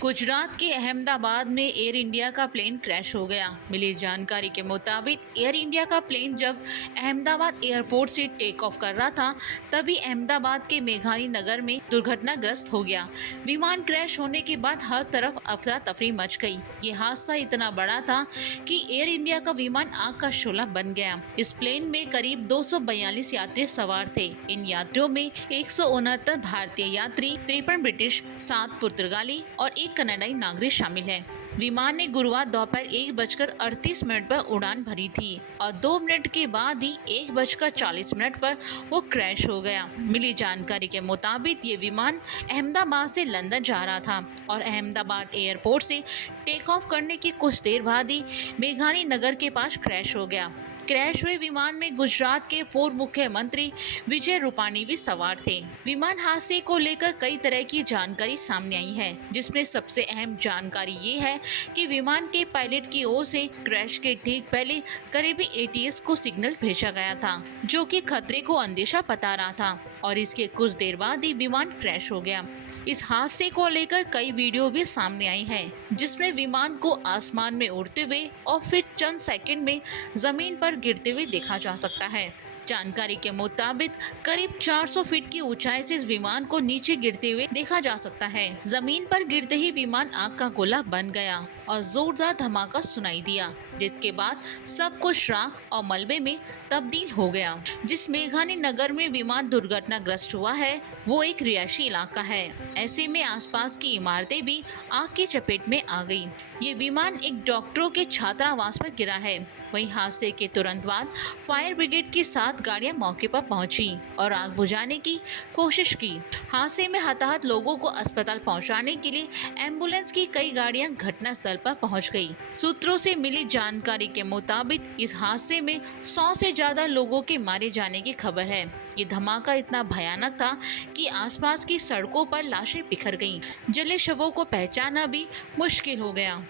गुजरात के अहमदाबाद में air India का प्लेन क्रैश हो गया। मिली जानकारी के मुताबिक एयर इंडिया का प्लेन जब अहमदाबाद एयरपोर्ट से टेक ऑफ कर रहा था, तभी अहमदाबाद के मेघानी नगर में दुर्घटनाग्रस्त हो गया। विमान क्रैश होने के बाद हर तरफ अफरा तफरी मच गई। ये हादसा इतना बड़ा था कि एयर इंडिया का विमान आग का शोला बन गया। इस प्लेन में करीब 242 यात्री सवार थे। इन यात्रियों में 169 भारतीय यात्री, 53 ब्रिटिश, 7 पुर्तगाली और 1 कनाडाई नागरिक शामिल है। विमान ने गुरुवार दोपहर 1:38 पर उड़ान भरी थी और 2 मिनट के बाद ही 1:40 पर वो क्रैश हो गया। मिली जानकारी के मुताबिक ये विमान अहमदाबाद से लंदन जा रहा था और अहमदाबाद एयरपोर्ट से टेक ऑफ करने की कुछ देर बाद ही मेघानी नगर के पास क्रैश हो गया। क्रैश हुए विमान में गुजरात के पूर्व मुख्यमंत्री विजय रूपाणी भी सवार थे। विमान हादसे को लेकर कई तरह की जानकारी सामने आई है, जिसमें सबसे अहम जानकारी ये है कि विमान के पायलट की ओर से क्रैश के ठीक पहले करीबी ATS को सिग्नल भेजा गया था, जो कि खतरे को अंदेशा बता रहा था और इसके कुछ देर बाद ही विमान क्रैश हो गया। इस हादसे को लेकर कई वीडियो भी सामने आई हैं, जिसमें विमान को आसमान में उड़ते हुए और फिर चंद सेकंड में जमीन पर गिरते हुए देखा जा सकता है। जानकारी के मुताबिक करीब 400 फीट की ऊंचाई से इस विमान को नीचे गिरते हुए देखा जा सकता है। जमीन पर गिरते ही विमान आग का गोला बन गया और जोरदार धमाका सुनाई दिया, जिसके बाद सब कुछ राख और मलबे में तब्दील हो गया। जिस मेघानी नगर में विमान दुर्घटनाग्रस्त हुआ है, वो एक रिहायशी इलाका है। ऐसे में आसपास की इमारतें भी आग की चपेट में आ गई। ये विमान एक डॉक्टरों के छात्रावास पर गिरा है। वहीं हादसे के तुरंत बाद फायर ब्रिगेड की 7 गाड़ियां मौके पर पहुंची और आग बुझाने की कोशिश की। हादसे में हताहत लोगों को अस्पताल पहुंचाने के लिए एम्बुलेंस की कई गाड़ियां घटनास्थल पर पहुंच गई। सूत्रों से मिली जानकारी के मुताबिक इस हादसे में 100 से ज्यादा लोगों के मारे जाने की खबर है। ये धमाका इतना भयानक था कि आसपास की सड़कों पर लाशें बिखर गईं। जले शवों को पहचानना भी मुश्किल हो गया।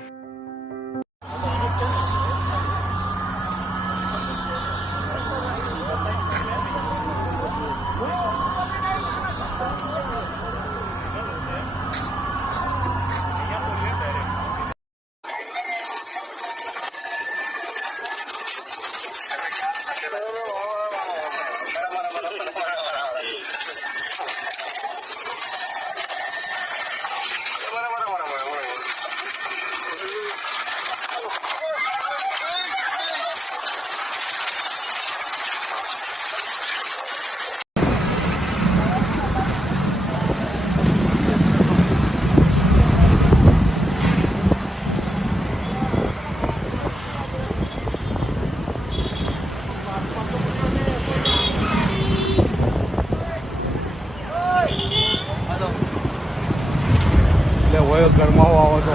એટલે હોય ઘરમાં આવો તો